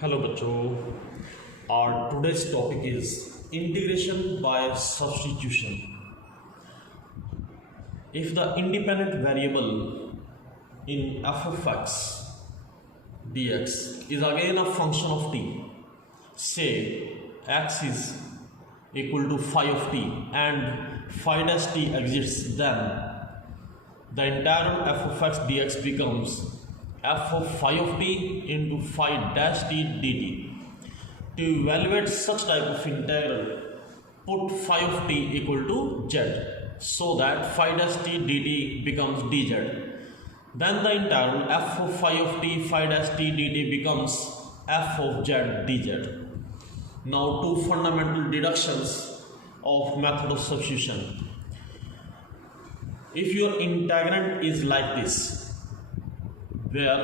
Hello बच्चों। और today's topic is integration by substitution. If the independent variable in f of x dx is again a function of t, say x is equal to phi of t and phi dash t exists, then the entire f of x dx becomes f of phi of t into phi dash t dt. To evaluate such type of integral, put phi of t equal to z so that phi dash t dt becomes dz. Then the integral f of phi of t phi dash t dt becomes f of z dz. Now two fundamental deductions of method of substitution. If your integrand is like this, where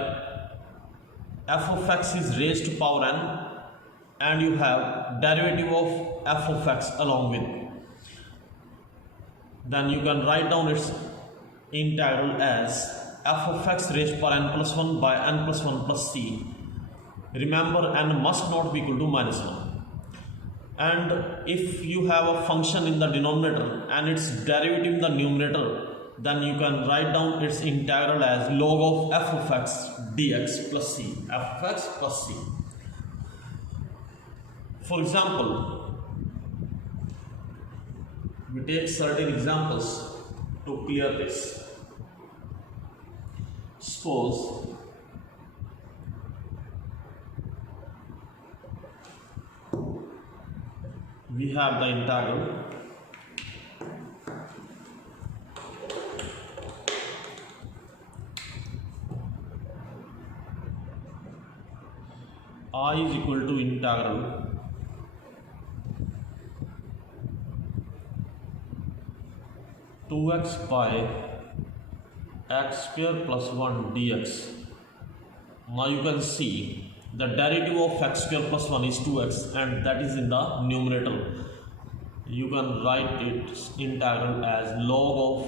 f of x is raised to power n and you have derivative of f of x along with, then you can write down its integral as f of x raised to power n plus 1 by n plus 1 plus c. Remember, n must not be equal to minus 1. And if you have a function in the denominator and its derivative in the numerator, then you can write down its integral as log of f of x dx plus c, f of x plus c. For example, we take certain examples to clear this. Suppose we have the integral I is equal to integral two x by x square plus 1 dx. Now you can see the derivative of x square plus 1 is 2x and that is in the numerator. You can write its integral as log of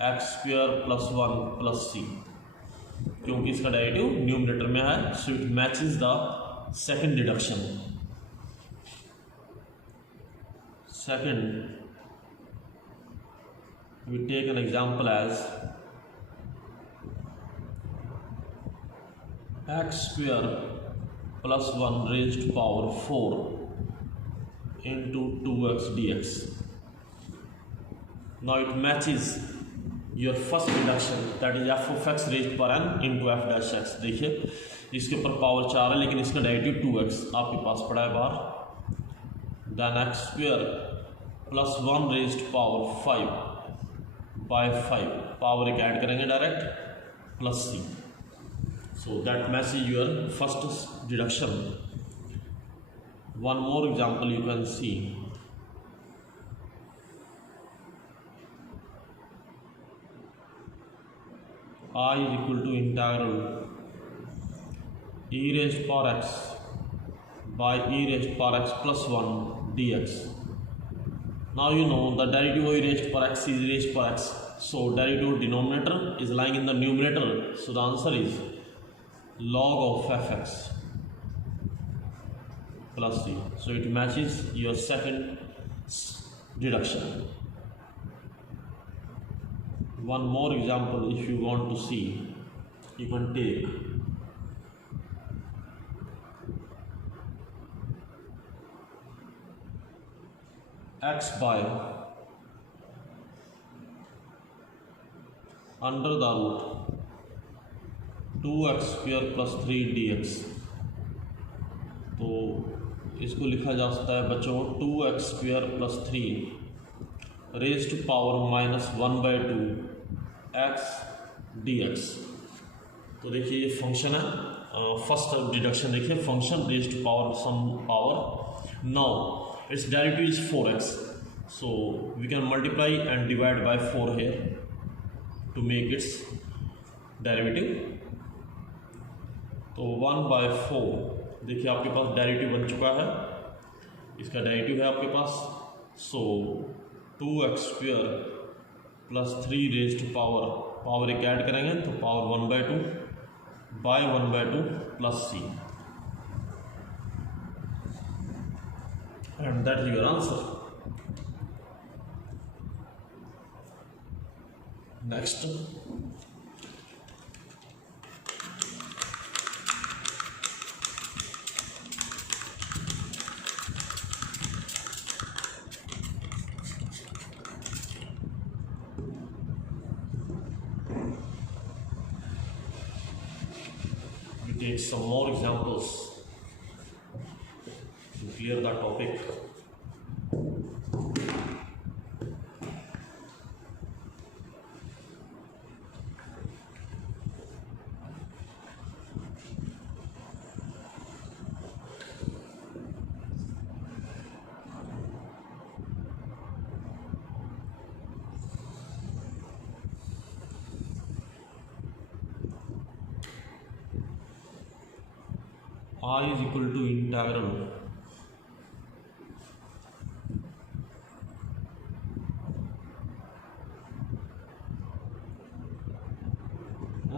x square plus 1 plus c. क्योंकि इसका derivative numerator में है, so it matches the second deduction. Second, we take an example as x square plus 1 raised to power 4 into 2x dx. Now it matches your first deduction, that is f of x raised to power n into f dash x. देखिए इसके ऊपर power 4 है लेकिन इसका derivative 2x आपके पास पड़ा है बाहर. Then x square plus 1 raised to power 5 by 5, power एक ऐड करेंगे direct plus c. So that matches your first deduction. One more example you can see. I is equal to integral e raised to power x by e raised to power x plus 1 dx. Now you know the derivative of e raised to power x is e raised to power x. So derivative of denominator is lying in the numerator. So the answer is log of fx plus c. So it matches your second deduction. One more example, if you want to see, you can take x by under the root 2x square plus 3 dx. तो इसको लिखा जा सकता है बच्चों 2x square plus 3 raised to power minus 1 by 2 x dx. तो देखिए ये फंक्शन है. फर्स्ट डिडक्शन देखिए, function raised to power sum power. Now it's derivative is 4x, so we can multiply and divide by 4 here to make its derivative. तो 1 by 4 देखिए आपके पास derivative बन चुका है, इसका डेरिवेटिव है आपके पास. So 2x square plus 3 raise to power एक ऐड करेंगे तो power 1/2 by 1/2 plus c. and that is your answer. Next, we take some more examples to clear the topic. I is equal to integral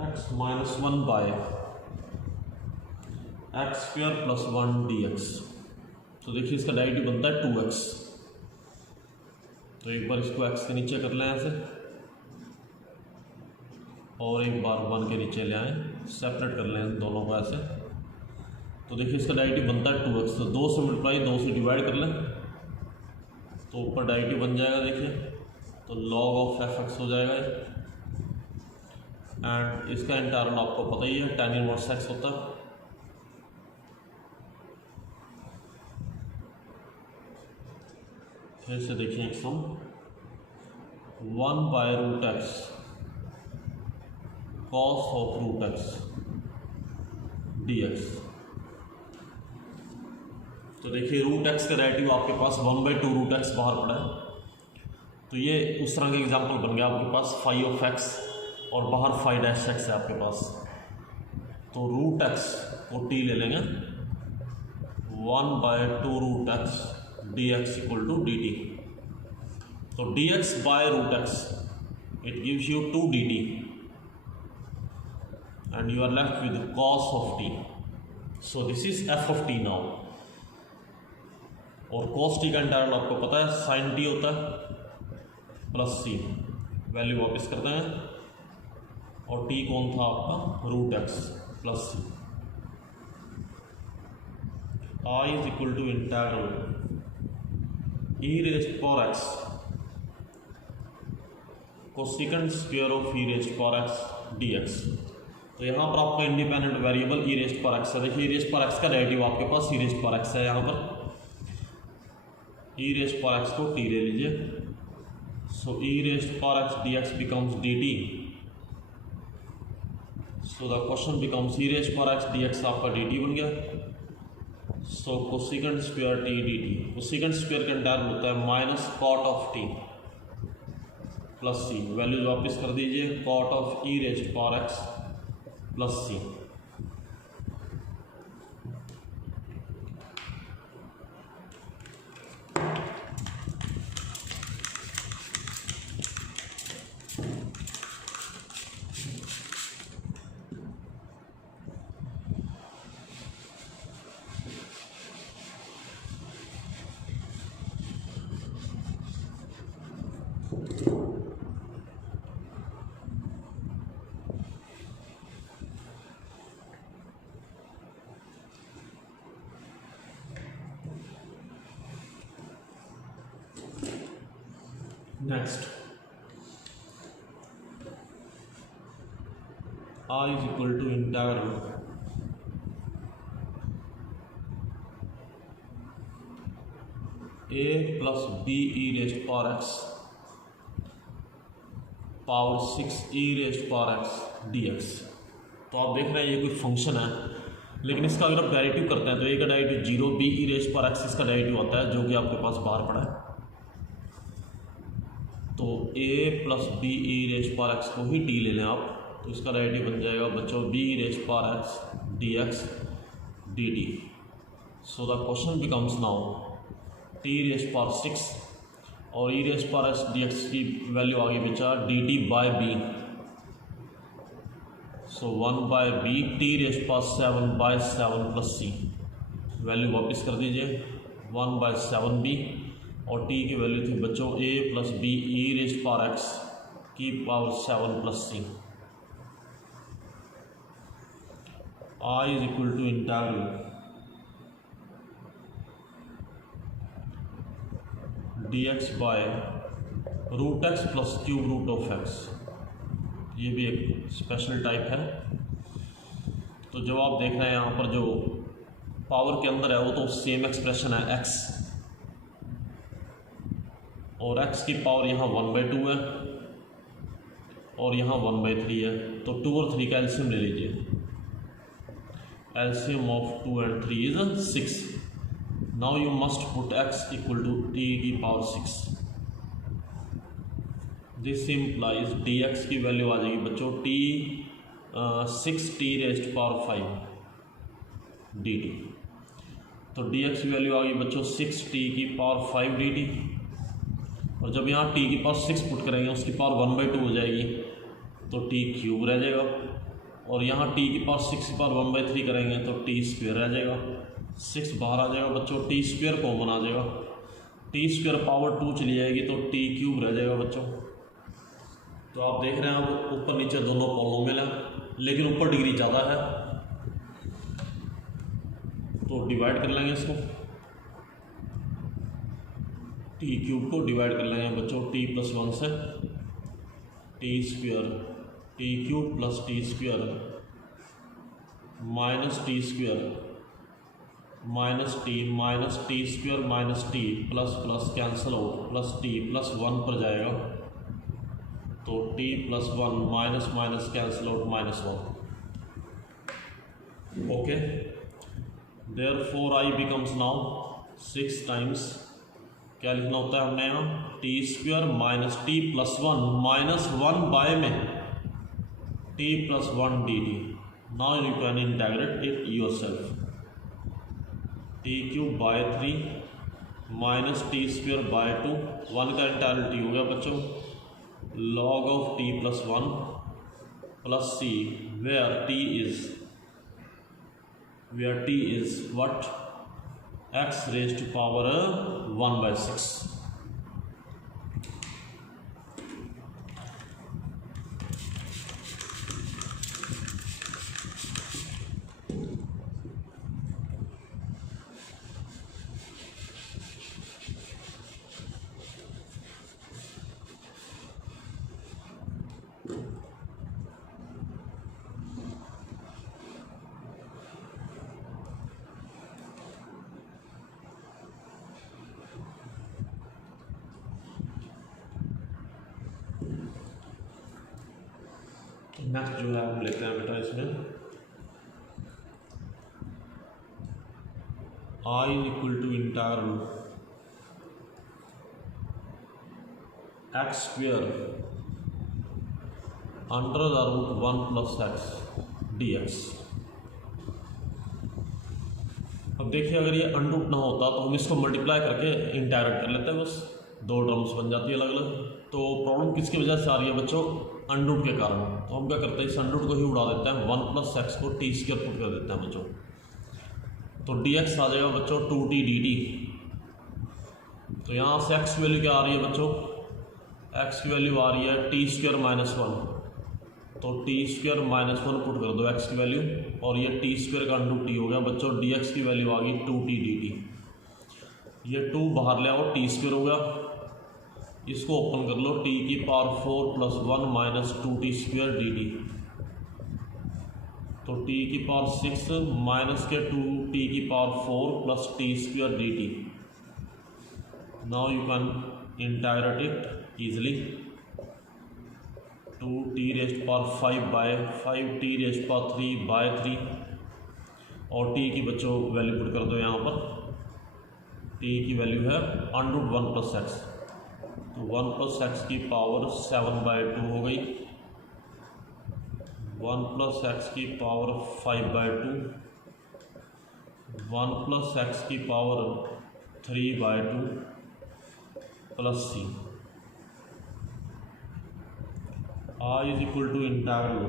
x minus 1 by x square plus 1 dx। तो देखिए इसका directive बनता है 2x। तो एक बार इसको x के नीचे कर लें ऐसे, और एक बार 1 के नीचे ले आएँ, सेपरेट कर लें दोनों को ऐसे। तो देखिए इसका डायरेक्टिव बनता है 2x। तो 2 से मल्टीप्लाई 2 से डिवाइड कर लें तो ऊपर डायरेक्टिव बन जाएगा। देखिए तो log ऑफ fx हो जाएगा, एंड इसका इंटीग्रल आपको पता ही है tan इनवर्स x होता है। फिर से देखिए एक sum 1 by root x cos of root x dx। तो देखिए रूट एक्स का डेरिवेटिव आपके पास 1/2 रूट एक्स बाहर पड़ा है। तो ये उस तरह का एग्जांपल बन गया आपके पास फाई ऑफ एक्स और बाहर फाई डैश एक्स है आपके पास। तो रूट एक्स को टी ले लेंगे 1/2 root x d x equal to d t. तो d x by root x it gives you 2 d t and you are left with cos of t. So this is f of t now. और cos t का integral आपको पता है sign T होता है plus c. Value वापस करते हैं और टी कौन था आपका root x plus c. I is equal to integral e raised power x cosecant square of e raised power x d x. तो यहाँ पर आपका independent variable e raised power x है। देखिए ई रेज्ड पावर एक्स का derivative आपके पास e raised power x है। यहाँ पर ई रेज्ड पावर एक्स को टी ले लीजिए। So e raised power x d x becomes D t. So the question becomes e raised power x d x आपका डी टी बन गया। So cosecant square t d t. Cosecant square का integral होता है minus cot of t plus c. Values वापस कर दीजिए cot of e raised power x plus c. Next, I is equal to integral a plus b e raised power x power 6 e raised power x dx। तो आप देख रहे हैं ये कोई फंक्शन है, लेकिन इसका अगर आप डेरिवेटिव करते हैं तो a का derivative 0, b e raised power x इसका डेरिवेटिव होता है जो कि आपके पास बाहर पड़ा है। तो a plus b e raised power x को ही टी ले लें आप, तो इसका डेरिवेटिव बन जाएगा बच्चों b e raised power x d x d t. So the question becomes now t raised power 6 और e raised power x d x की वैल्यू आगे बचा d t by b. So 1 by b t raised power 7 by 7 plus c. Value वापस कर दीजिए 1/7b, और t की value थी बच्चों a + b e⁻x की power 7 + c। I is equal to integral dx by √x + cube root of x। ये भी एक स्पेशल टाइप है। तो जब आप देख रहे हैं यहाँ पर जो पावर के अंदर है वो तो सेम एक्सप्रेशन है x, और x की पावर यहाँ 1/2 है और यहाँ 1/3 है। तो 2 और 3 का एलसीएम ले लीजिए। LCM of 2 and 3 is 6। Now you must put x equal to t की पावर 6। दिस इम्प्लाइज dx की वैल्यू आ जाएगी बच्चों t 6t⁻5 dt। तो dx की वैल्यू आ गई बच्चों 6t⁻5 dt, और जब यहाँ t की पावर 6 पुट करेंगे उसकी पावर 1/2 हो जाएगी, तो t क्यूब रह जाएगा, और यहाँ t की पावर 6 की पावर 1/3 करेंगे तो t स्क्वायर रह जाएगा। 6 बाहर आ जाएगा बच्चों, t स्क्वायर कॉमन आ जाएगा, t स्क्वायर पावर 2 चली जाएगी तो t क्यूब रह जाएगा बच्चों। तो आप देख रहे हैं अब ऊपर नीचे दोनों पॉलिनोमियल हैं, लेकिन ऊपर डिग्री ज़्यादा है, तो डिवाइड कर लेंगे इसको। t क्यूब को डिवाइड कर लेंगे बच्चों t + 1 से, t square t cube + t square -t square -t square -t plus cancel out +t +1 पर जाएगा, तो t + 1 minus cancel out -1। Okay, therefore I becomes now 6 times, क्या लिखना होता है हमने यहाँ t स्क्वायर -t +1 -1 बाय में t + 1 dt। Now you can integrate it yourself. t cube by 3 -t square by 2, 1 का इंटीग्रल t हो गया बच्चों, log of t + 1 + c, where t is what? x raised to power 1/6। Next जो है हम लेते हैं बेटा इसमें I equal to integral x square √1 + x dx। अब देखिए अगर ये अनरूट ना होता तो हम इसको मल्टीप्लाई करके इंटीग्रेट कर लेते हैं, बस 2 टर्म्स बन जाती है अलग अलग। तो प्रॉब्लम किसकी वजह से आ रही है बच्चों? अनरूट के कारण। तो हम क्या करते हैं, इस अनरूट को ही उड़ा देते हैं, 1 + x को t स्क्वायर पुट कर देते हैं बच्चों, तो dx आ जाएगा बच्चों 2t dt। तो यहाँ से x की वैल्यू क्या आ रही है बच्चों? x की वैल्यू आ रही है t स्क्वायर -1, तो t स्क्वायर -1 पुट कर दो x की वैल्यू, और ये t स्क्वायर का अंडू t हो गया बच्चों, dx की वैल्यू आ गई 2t dt। ये 2 बाहर ले आओ, t स्क्वायर हो गया, इसको ओपन कर लो, t की पावर 4 + 1 -2t स्क्वायर dt, तो t की पावर 6 माइनस के 2t की power 4 + t square dt। Now you can integrate it easily, 2t⁵5/5t⁵3/3, और t की बच्चों वैल्यू पुट कर दो यहाँ पर, t की वैल्यू है √1 + x, तो 1 + x की पावर 7/2 हो गई, 1 + x की पावर 5/2, 1 + x की power 3/2 + c। I is equal to integral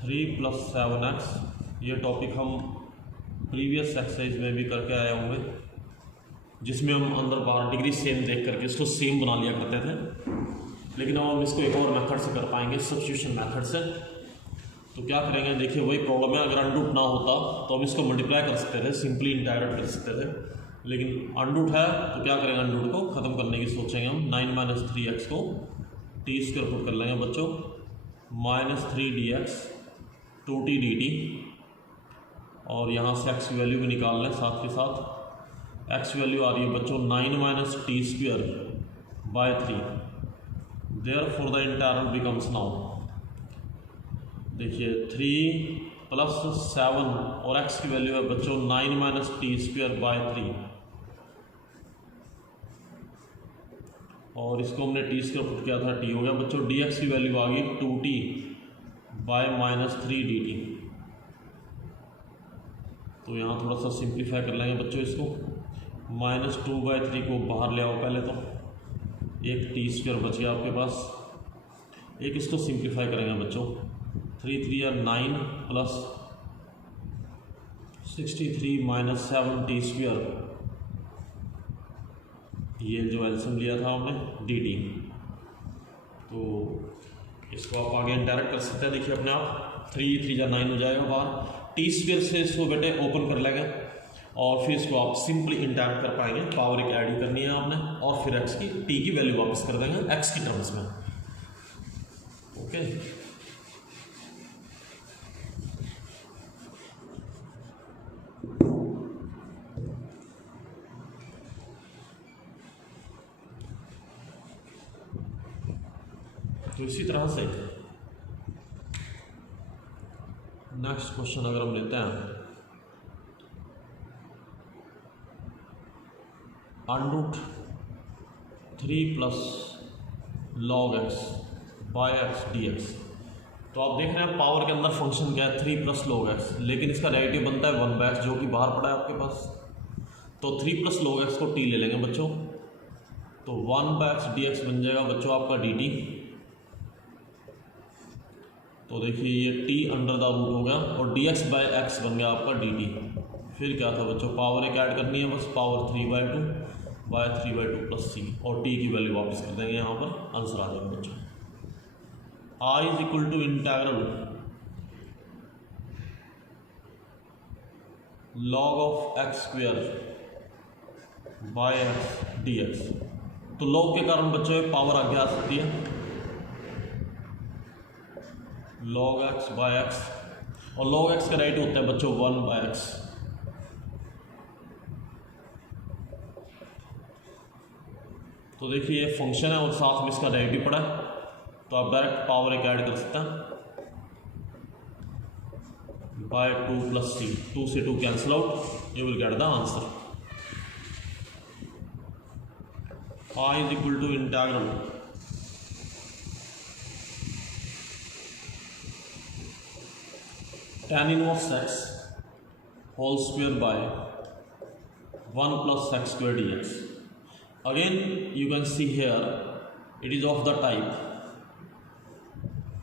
3 + 7x। ये टॉपिक हम प्रीवियस एक्सरसाइज में भी करके आए होंगे, जिसमें हम अंदर बाहर डिग्री सेम देख करके इसको सेम बना लिया करते थे। लेकिन अब हम इसको एक और मेथड से कर पाएंगे, सब्स्टिट्यूशन मेथड से। तो क्या करेंगे, देखिए वही प्रॉब्लम है, अगर अनरूट ना होता तो हम इसको मल्टीप्लाई कर सकते थे, सिंपली इंटाग्रेट कर सकते थे। लेकिन अनरूट है तो क्या करेंगे, अनरूट को ख़त्म करने की सोचेंगे हम। 9 - 3x को टी स्क्वायर पुट कर लेंगे बच्चों, -3dx 2t dt, और यहाँ से x की वैल्यू भी निकाल लें साथ के साथ। x वैल्यू आ रही है बच्चों 9 - t²/3। Therefore the integral becomes now, देखिए 3 + 7 और x की वैल्यू है बच्चों 9 - t²/3, और इसको हमने टी स्क्वायर पुट किया था, टी हो गया बच्चों। dx की वैल्यू आ गई 2t/-3 dt। तो यहाँ थोड़ा सा सिंप्लीफाई कर लेंगे बच्चों इसको। -2/3 को बाहर ले आओ पहले, तो एक टी स्क्वायर बच गया आपके पास। एक इसको सिंप्लीफाई करेंगे बच्चों, 3 3 या 9 + 63 - 7t², ये जो एल्सियम लिया था हमने dt। तो इसको आप आगे इंडायरेक्ट कर सकते हैं, देखिए अपने आप 3 3 या 9 हो जाएगा बाहर। t² से इसको बेटे ओपन कर लेंगे और फिर इसको आप सिंपली इंडायरेक्ट कर पाएंगे। पावर एक ऐड करनी है आपने, और फिर x की t की वैल्यू वापस कर देंगे x की टर्म्स में। ओके, तो इसी तरह से नेक्स्ट क्वेश्चन अगर हम लेते हैं, √3 + log x by x dx। तो आप देख रहे हैं पावर के अंदर फंक्शन क्या है, 3 + log x, लेकिन इसका डेरिवेटिव बनता है 1/x, जो कि बाहर पड़ा है आपके पास। तो 3 + log x को t ले लेंगे बच्चों, तो 1/x dx बन जाएगा बच्चों आपका dt। तो देखिए ये t अंडर द रूट हो गया, और dx/x बन गया आपका dt। फिर क्या था बच्चों, पावर एक ऐड करनी है बस, पावर 3/2 / 3/2 + c, और t की वैल्यू वापस कर देंगे, यहाँ पर आंसर आ जाएगा बच्चों। I = integral log of x² by x dx। तो log के कारण बच्चों एक पावर आगे आ सकती है, log x by x, और log x का राइट होता है बच्चों 1/x। तो देखिए ये फंक्शन है और साथ में इसका डेरिवेटिव पड़ा है, तो आप डायरेक्ट पावर एक ऐड कर सकते हैं, /2 + c, 2 से 2 cancel out, you will get the answer. I = integral tan inverse x whole square by 1 + x² dx। Again you can see here it is of the type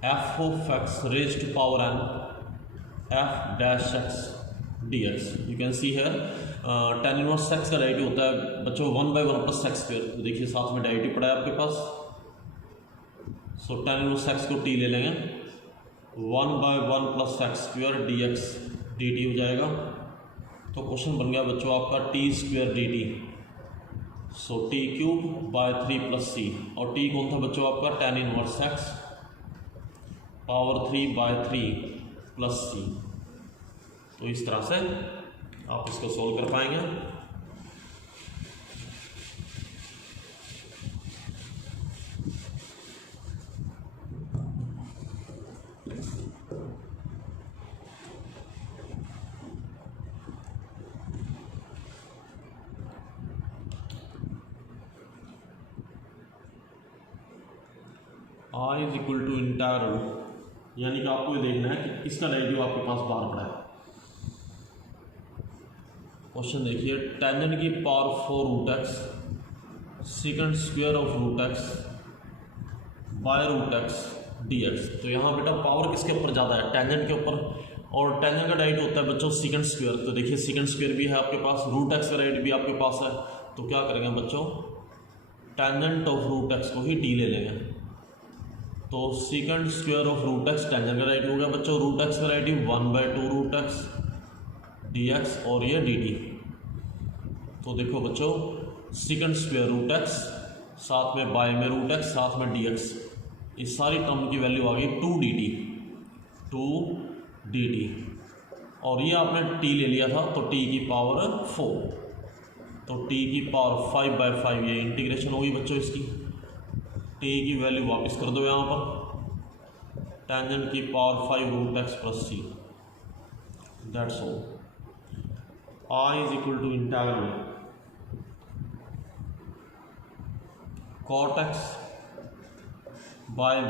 f of x raised to power n f-x dx। You can see here tan inverse x का derivative होता है बच्चों 1/1 + x²। तो देखिए साथ में derivative पड़ा है आपके पास, सो tan inverse x को t ले लेंगे, 1/1 + x² dx dt हो जाएगा। तो क्वेश्चन बन गया बच्चों आपका t² dt, सो t³ / 3 + c, और t कौन था बच्चों आपका tan inverse x power 3/3 + c। तो इस तरह से आप इसको सोल्व कर पाएंगे। I = इंटीग्रल, यानी कि आपको ये देखना है कि इसका डेरिवेटिव आपके पास बाहर पड़ा है। क्वेश्चन देखिए, टेंजेंट की power 4√x sec² (√x) by √x dx। तो यहाँ बेटा पावर किसके ऊपर ज़्यादा है, टेंजेंट के ऊपर। और टेंजेंट का डायरेक्टिव होता है बच्चों सीकेंट स्क्वायर। तो देखिए सीकेंट स्क्वायर भी है आपके पास, रूट एक्स का डायरेक्टिव भी आपके पास है। तो क्या करेंगे बच्चों, टेंजेंट ऑफ रूट एक्स को ही टी ले लेंगे। तो secant square of root x tangent का डायरेक्टिव हो गया बच्चों, रूट एक्स का derivative 1/2 root x d x और ये डी टी। तो देखो बच्चों सीकेंट स्क्वायर रूट एक्स साथ में बाय में रूट एक्स साथ में डी एक्स, इस सारी टर्म की वैल्यू आ गई 2dt और ये आपने t ले लिया था तो t की पावर 4, तो t की पावर 5/5 ये इंटीग्रेशन होगी बच्चों इसकी। t की वैल्यू वापस कर दो यहाँ पर, टेंजेंट की power 5 root x plus c, that's all. I is equal to integral cot x by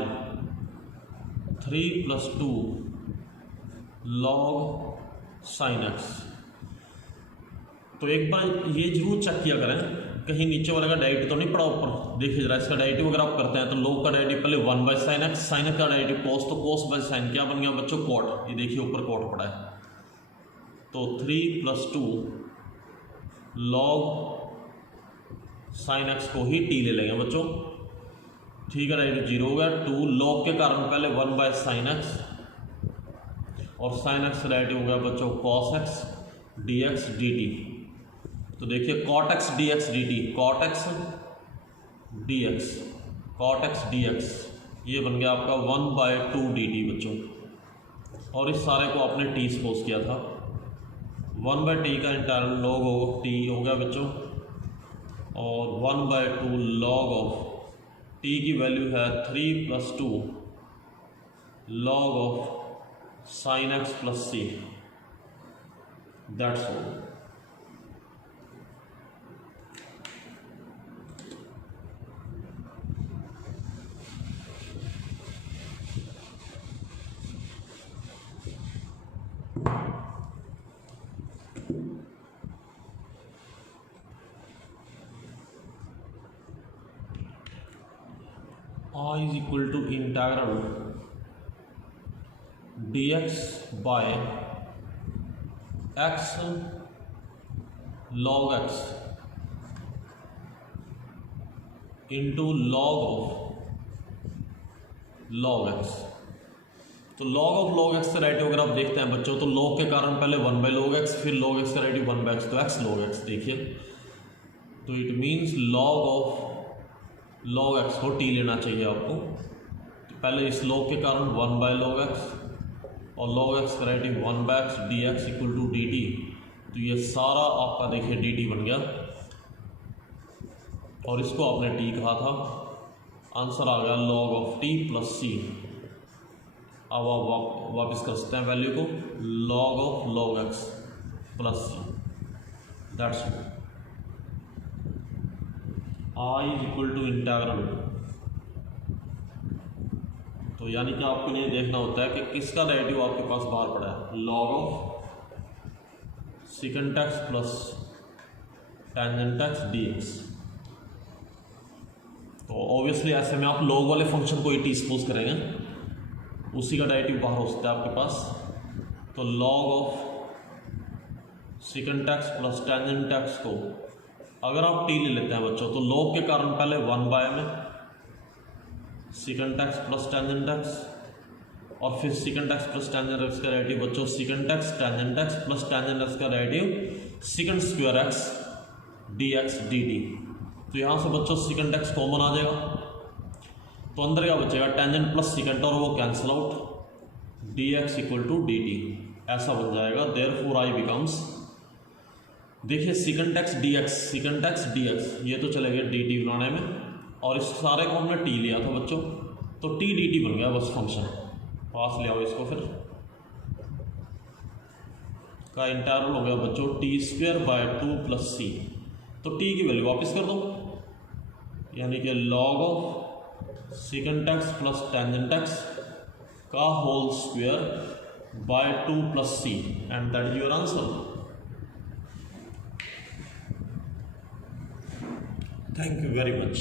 3 + 2 log sin x। तो एक बार ये जरूर चेक किया करें कहीं नीचे वाले का डायरेक्टिव तो नहीं पड़ा ऊपर। देखिए जरा इसका डायरेक्टिव अगर आप करते हैं तो log का डायरेक्टिव पहले 1/sin x, sin x का डायरेक्टिव cos, तो cos बाय sin क्या बन गया बच्चों cot। ये देखिए ऊपर cot पड़ा है, तो 3 + 2 log sin x को ही t ले लेंगे बच्चों। ठीक है, डायरेक्टिव 0 हो गया। 2 log के कारण पहले 1/sin x और sin x डायरेक्टिव हो गया बच्चों cos x dx dt। तो देखिए cot x dx dt, cot x dx, cot x dx ये बन गया आपका 1/2 dt बच्चों। और इस सारे को आपने t सपोज किया था, 1/t का इंटीग्रल log ऑफ t हो गया बच्चों और 1/2 log ऑफ t की वैल्यू है 3 + 2 log of sin x plus c, that's all. I is equal to integral dx by x log x into log of log x। तो log of log x का राइटिव अगर आप देखते हैं बच्चों तो log के कारण पहले 1/log x फिर log x का राइटिव 1/x, तो x log x देखिए, तो it means log of log x को t लेना चाहिए आपको। तो पहले इस log के कारण 1/log x और log x का derivative 1/x dx equal to dt, तो ये सारा आपका देखिए dt बन गया और इसको आपने t कहा था। आंसर आ गया log of t plus c। अब आप वापस कर सकते हैं वैल्यू को, log of log x plus c, that's all. I is equal to integral, तो यानी कि आपको ये देखना होता है कि किसका डायरेक्टिव आपके पास बाहर पड़ा है, log of secant x plus tangent x dx। तो ऑब्वियसली ऐसे में आप log वाले फंक्शन को ही t सपोज करेंगे, उसी का डायरेक्टिव बाहर हो सकता है आपके पास। तो log of secant x plus tangent x को अगर आप t ले लेते हैं बच्चों तो log के कारण पहले 1/, में secant x plus tangent x और फिर secant x plus tangent x का डायरेक्टिव बच्चों secant x tangent x plus tangent x का directive secant square x dx dt। तो यहाँ से बच्चों secant x कॉमन आ जाएगा, तो अंदर क्या बचेगा tangent प्लस secant और वो cancel out, dx equal to dt ऐसा बन जाएगा। देयरफॉर I बिकम्स, देखिए secant x dx ये तो चले गए dt बनाने में और इस सारे को हमने t लिया था बच्चों, तो t dt बन गया बस फंक्शन। पास ले आओ इसको, फिर का इंटीग्रल हो गया बच्चों t² / 2 + c। तो t की वैल्यू वापस कर दो, यानी कि log of secant x plus tangent x का whole square by 2 + c and that is your answer. Thank you very much.